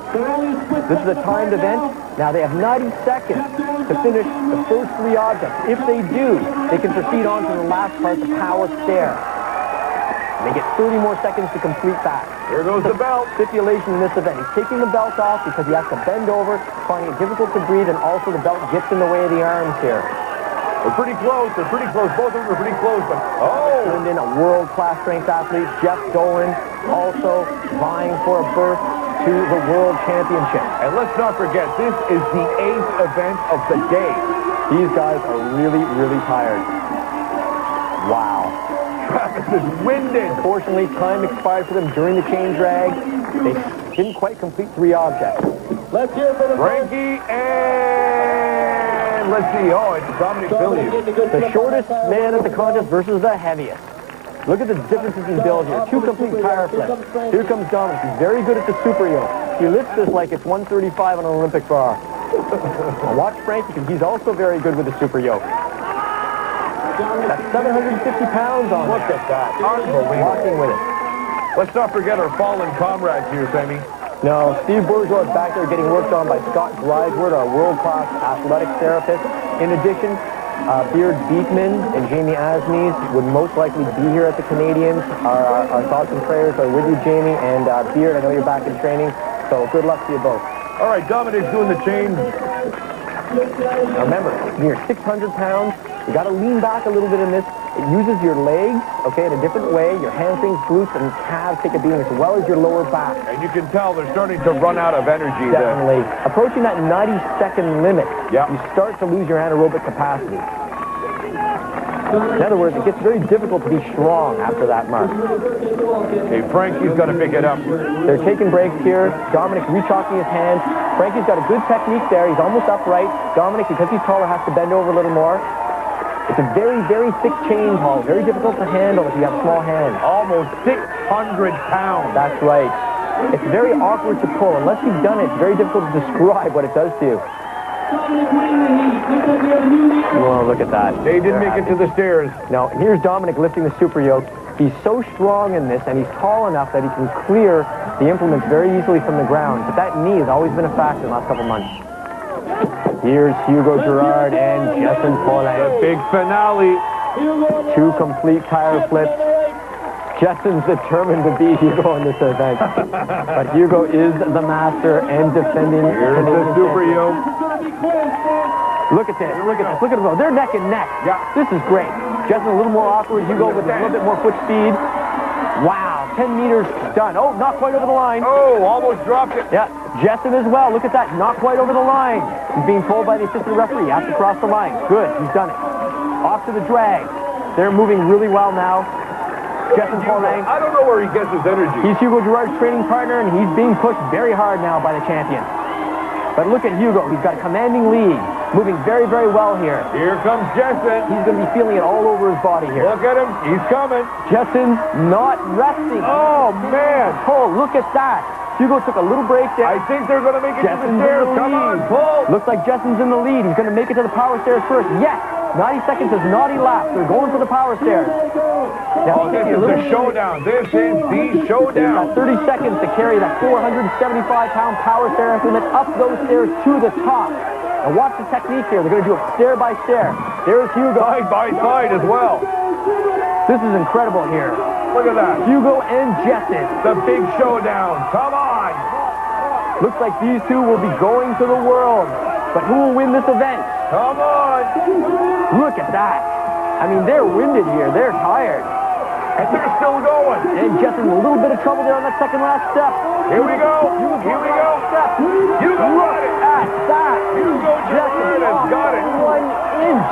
This is a timed event. Now they have 90 seconds to finish the first 3 objects. If they do, they can proceed on to the last part, the power stair. They get 30 more seconds to complete that. Here goes the belt. Stipulation in this event. He's taking the belt off because he has to bend over, finding it difficult to breathe, and also the belt gets in the way of the arms here. They're pretty close. They're pretty close. Both of them are pretty close, but Turned in a world-class strength athlete, Jeff Dolan, also vying for a berth to the World Championship. And let's not forget, this is the 8th event of the day. These guys are really, really tired. Wow. Travis is winded. Unfortunately, time expired for them during the chain drag. They didn't quite complete 3 objects. Let's hear for the Frankie and let's see. Oh, it's Dominic Billiard. The shortest man at the contest versus the heaviest. Look at the differences in build here. 2 complete tire flips. Here comes Dominic. He's very good at the super yoke. He lifts this like it's 135 on an Olympic bar. Now watch Frankie, because he's also very good with the super yoke. That's 750 pounds on. Look at that. Unbelievable. Walking with it. Let's not forget our fallen comrades here, Sammy. No, Steve Bourgeois is back there getting worked on by Scott Griswold, our world-class athletics therapist. In addition, Beard Beekman and Jamie Asmes would most likely be here at the Canadians. Our thoughts and prayers are with you, Jamie, and Beard, I know you're back in training, so good luck to you both. All right, Dominic's doing the chain. Now remember, you're 600 pounds. You got to lean back a little bit in this. It uses your legs, okay, in a different way. Your hamstrings, glutes, and calves take a beating, as well as your lower back. And you can tell they're starting to run out of energy. Definitely. Approaching that 90-second limit, Yep. you start to lose your anaerobic capacity. In other words, it gets very difficult to be strong after that mark. Okay, Frankie's got to pick it up. They're taking breaks here. Dominic rechalking his hands. Frankie's got a good technique there. He's almost upright. Dominic, because he's taller, has to bend over a little more. It's a very, very thick chain, Paul. Very difficult to handle if you have small hands. Almost 600 pounds. That's right. It's very awkward to pull. Unless you've done it, it's very difficult to describe what it does to you. Whoa, look at that. They didn't make it to the stairs. Now, here's Dominic lifting the super yoke. He's so strong in this, and he's tall enough that he can clear the implements very easily from the ground. But that knee has always been a factor in the last couple months. Here's Hugo Girard and Justin Paulin. The big finale. 2 complete tire flips. Justin's determined to beat Hugo in this event. But Hugo is the master and defending. Here's the super yoke. Look at this. Look at this. Look at them. They're neck and neck. Yeah. This is great. Justin a little more awkward. Hugo with a little bit more foot speed. Wow. 10 meters done. Oh, not quite over the line. Oh, almost dropped it. Yeah. Justin as well. Look at that. Not quite over the line. He's being told by the assistant referee. He has to cross the line. Good. He's done it. Off to the drag. They're moving really well now. Justin Paulin. I don't know where he gets his energy. He's Hugo Girard's training partner, and he's being pushed very hard now by the champion. But look at Hugo. He's got a commanding lead. Moving very, very well here. Here comes Justin. He's going to be feeling it all over his body here. Look at him. He's coming. Justin not resting. Oh, man. Pull. Look at that. Hugo took a little break there. I think they're going to make it Justin's to the stairs. in the Come on, lead. pull. Looks like Justin's in the lead. He's going to make it to the power stairs first. Yes. 90 seconds has not elapsed. They're going for the power stairs. Oh, this is the showdown. This is the showdown. 30 seconds to carry that 475-pound power stair implement up those stairs to the top. And watch the technique here. They're going to do it stair by stair. There's Hugo. Side by side as well. This is incredible here. Look at that. Hugo and Justin. The big showdown. Come on. Looks like these two will be going to the world. But who will win this event? Come on. Look at that. I mean, they're winded here. They're tired. And they're still going. And Justin, a little bit of trouble there on that second last step. Here we go. Here we go. Hugo got it. At that. Hugo Girard has got it. 1 inch.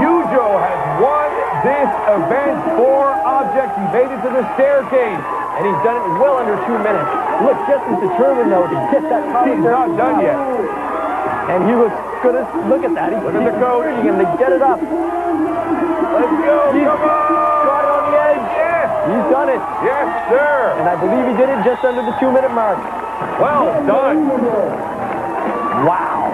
Hugo has won this event. 4 objects. He made it to the staircase. And he's done it well under 2 minutes. Look, Justin's determined, though, to get that power. He's not done yet. And Hugo's gonna look at that. He's Look at the coach. urging him to get it up. Let's go. He's Come on. got it on the edge. Yes. He's done it. Yes, sir. And I believe he did it just under the 2-minute mark. Well done. Wow.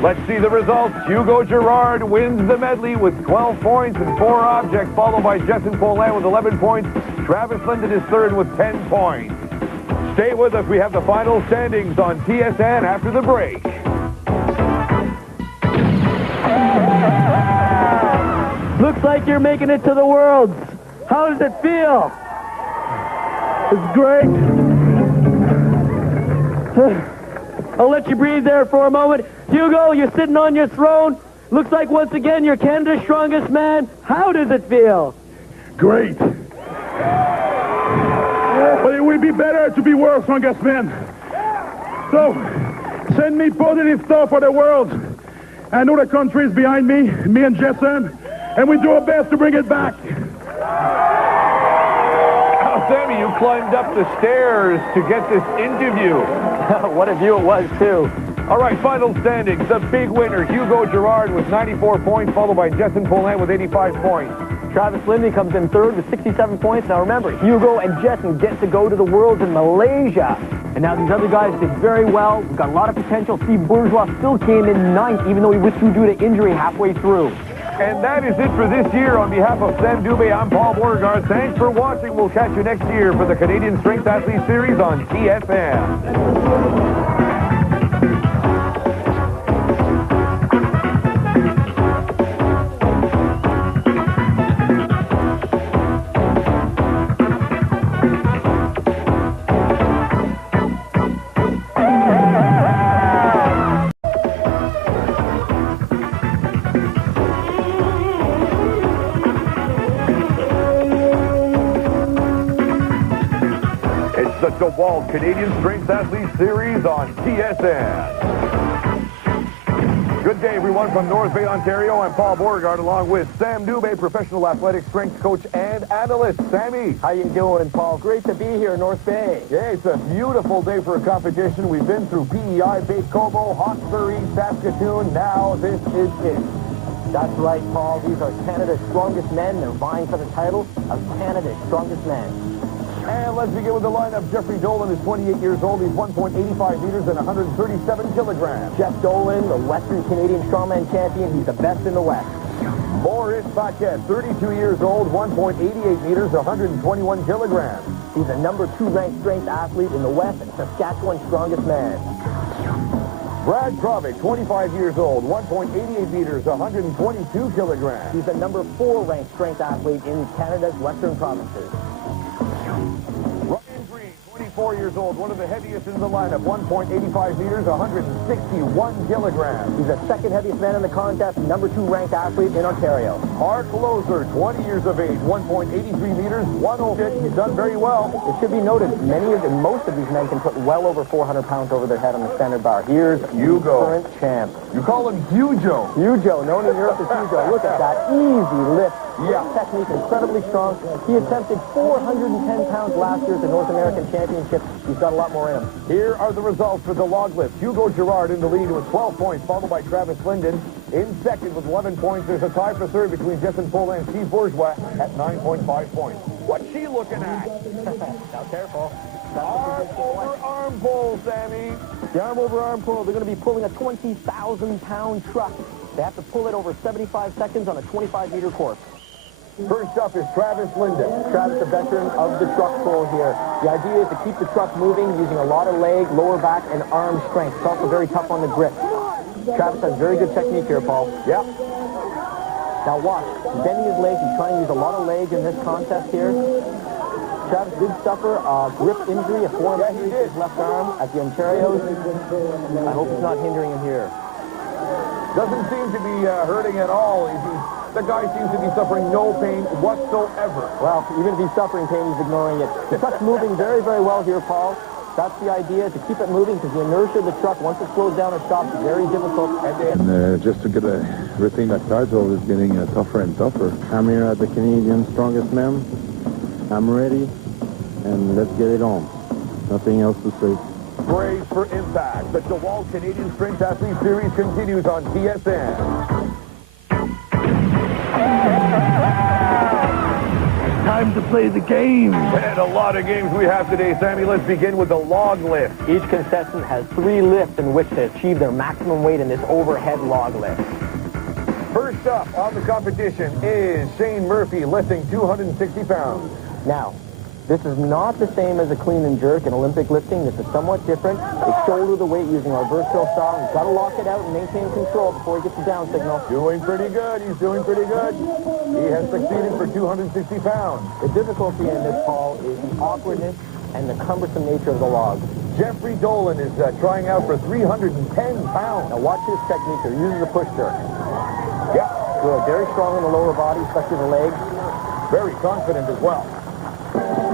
Let's see the results. Hugo Girard wins the medley with 12 points and 4 objects, followed by Jason Poulin with 11 points. Travis Linden is third with 10 points. Stay with us. We have the final standings on TSN after the break. Looks like you're making it to the Worlds. How does it feel? It's great. I'll let you breathe there for a moment. Hugo, you're sitting on your throne. Looks like once again you're Canada's strongest man. How does it feel? Great. But it would be better to be world's strongest man. So, send me positive stuff for the world. I know the country is behind me and Jason, and we do our best to bring it back. Sammy, you climbed up the stairs to get this interview. What a view it was, too. All right, final standings. The big winner, Hugo Girard, with 94 points, followed by Jason Poulin with 85 points. Travis Linden comes in third with 67 points. Now remember, Hugo and Jason get to go to the Worlds in Malaysia. And now these other guys did very well. We've got a lot of potential. Steve Bourgeois still came in ninth, even though he withdrew due to injury halfway through. And that is it for this year. On behalf of Sam Dubé, I'm Paul Beauregard. Thanks for watching. We'll catch you next year for the Canadian Strength Athlete Series on TSN. The DeWalt Canadian Strength Athlete Series on TSN. Good day, everyone, from North Bay, Ontario. I'm Paul Beauregard, along with Sam Dubé, professional athletic strength coach and analyst. Sammy. How you doing, Paul? Great to be here in North Bay. Yeah, it's a beautiful day for a competition. We've been through PEI, Baie-Comeau, Hawkesbury, Saskatoon. Now this is it. That's right, Paul. These are Canada's strongest men. They're vying for the title of Canada's strongest man. And let's begin with the lineup. Jeffrey Dolan is 28 years old. He's 1.85 meters and 137 kilograms. Jeff Dolan, the Western Canadian Strongman champion. He's the best in the West. Maurice Paquette, 32 years old, 1.88 meters, 121 kilograms. He's a number 2 ranked strength athlete in the West and Saskatchewan's strongest man. Brad Krovic, 25 years old, 1.88 meters, 122 kilograms. He's the number 4 ranked strength athlete in Canada's Western provinces. Ryan Green, 24 years old, one of the heaviest in the lineup, 1.85 meters, 161 kilograms. He's the second heaviest man in the contest, number 2 ranked athlete in Ontario. Mark Loser, 20 years of age, 1.83 meters, 106. He's done very well. It should be noted, most of these men can put well over 400 pounds over their head on the standard bar. Here's Hugo, current champ. You call him Hugo. Hugo, known in Europe as Hugo. Look at that easy lift. Yeah. Technique incredibly strong. He attempted 410 pounds last year at the North American Championship. He's got a lot more in him. Here are the results for the log lift. Hugo Girard in the lead with 12 points, followed by Travis Linden. In second with 11 points. There's a tie for third between Jason Poulin and Steve Bourgeois at 9.5 points. What's she looking at? Now, careful. Arm over arm pull, Sammy. The arm over arm pull. They're going to be pulling a 20,000-pound truck. They have to pull it over 75 seconds on a 25-meter course. First up is Travis Linden. Travis, a veteran of the truck pull here. The idea is to keep the truck moving using a lot of leg, lower back, and arm strength. It's also very tough on the grip. Travis has very good technique here, Paul. Yep. Now watch. He's bending his legs. He's trying to use a lot of leg in this contest here. Travis did suffer a grip injury, a forearm injury to his left arm at the Ontario's. I hope it's not hindering him here. Doesn't seem to be hurting at all. The guy seems to be suffering no pain whatsoever. Well, even if he's suffering pain, he's ignoring it. The truck's moving very, very well here, Paul. That's the idea, to keep it moving, because the inertia of the truck, once it slows down or stops, is very difficult. And just to get everything that Cardinal is getting tougher and tougher. I'm here at the Canadian Strongest Man. I'm ready, and let's get it on. Nothing else to say. Brace for impact. The DeWalt Canadian Strength Athlete Series continues on TSN. time to play the game. And a lot of games we have today, Sammy. Let's begin with the log lift. Each contestant has 3 lifts in which to achieve their maximum weight in this overhead log lift. First up on the competition is Shane Murphy, lifting 260 pounds. Now, this is not the same as a clean and jerk in Olympic lifting. This is somewhat different. They shoulder the weight using our versatile style. He's got to lock it out and maintain control before he gets the down signal. Doing pretty good. He's doing pretty good. He has succeeded for 260 pounds. The difficulty in this, Paul, is the awkwardness and the cumbersome nature of the log. Jeffrey Dolan is trying out for 310 pounds. Now watch his technique here. He uses a push jerk. Yeah. Good. Very strong in the lower body, especially the legs. Very confident as well.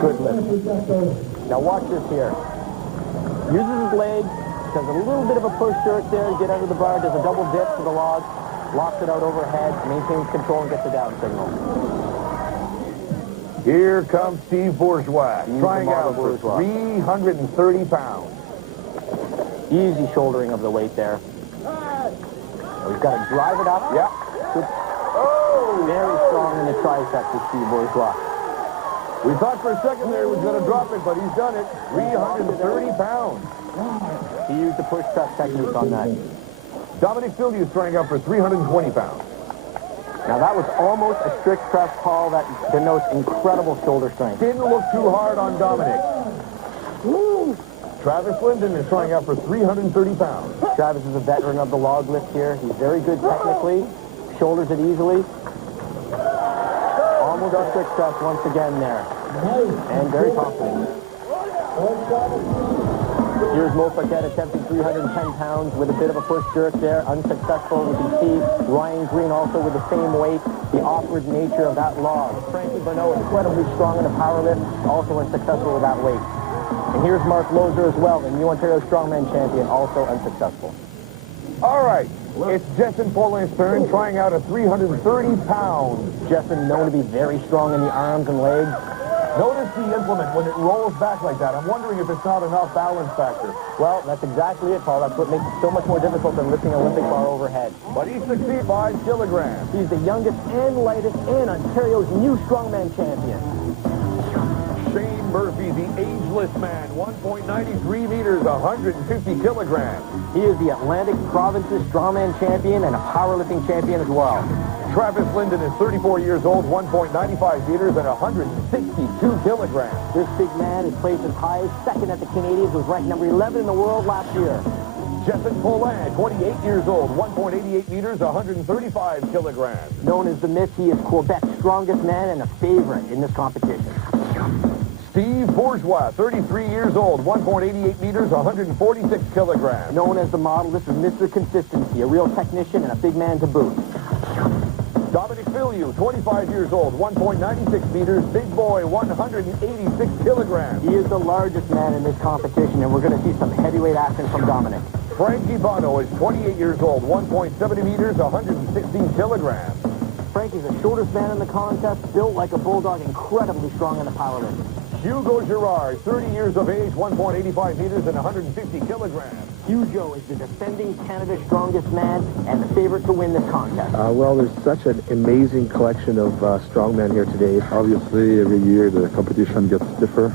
Good lift. Now watch this here. Uses his legs, does a little bit of a push jerk there, get under the bar, does a double dip to the log, locks it out overhead, maintains control, and gets the down signal. Here comes Steve Bourgeois, trying out for 330 pounds. Easy shouldering of the weight there. We've got to drive it up. Yeah. Good. Oh! Very strong in the triceps with Steve Bourgeois. We thought for a second there he was going to drop it, but he's done it. 330 pounds. He used the push press technique on that. Dominic Philly is trying out for 320 pounds. Now that was almost a strict press, Paul, that denotes incredible shoulder strength. Didn't look too hard on Dominic. Woo. Travis Linden is trying out for 330 pounds. Travis is a veteran of the log lift here. He's very good technically, shoulders it easily. Almost a strict press once again there. And very confident. Here's Mo Paquette attempting 310 pounds with a bit of a push jerk there. Unsuccessful. You can see Ryan Green also with the same weight. The awkward nature of that log. Frankie Bonneau incredibly strong in the power lift. Also unsuccessful with that weight. And here's Mark Lozer as well, the New Ontario Strongman Champion, also unsuccessful. All right. It's Jessen Paulin's turn, trying out at 330 pounds. Jessen known to be very strong in the arms and legs. Notice the implement when it rolls back like that. I'm wondering if it's not enough balance factor. Well, that's exactly it, Paul. That's what makes it so much more difficult than lifting an Olympic bar overhead. But he succeeds 5 kilograms. He's the youngest and lightest and Ontario's new strongman champion. Shane Murphy, the ageless man, 1.93 meters, 150 kilograms. He is the Atlantic Province's strongman champion and a powerlifting champion as well. Travis Linden is 34 years old, 1.95 meters, and 162 kilograms. This big man is placed as high as second at the Canadians, was ranked number 11 in the world last year. Jessen Paulin, 28 years old, 1.88 meters, 135 kilograms. Known as the Myth, he is Quebec's strongest man and a favorite in this competition. Steve Bourgeois, 33 years old, 1.88 meters, 146 kilograms. Known as the model, this is Mr. Consistency, a real technician and a big man to boot. Dominic Philiou, 25 years old, 1.96 meters, big boy, 186 kilograms. He is the largest man in this competition, and we're going to see some heavyweight action from Dominic. Frankie Bono is 28 years old, 1.70 meters, 116 kilograms. Frankie's the shortest man in the contest, built like a bulldog, incredibly strong in the powerlifting. Hugo Girard, 30 years of age, 1.85 meters, and 150 kilograms. Hugo is the defending Canada's strongest man and the favorite to win this contest. Well, there's such an amazing collection of strongmen here today. Obviously, every year the competition gets stiffer.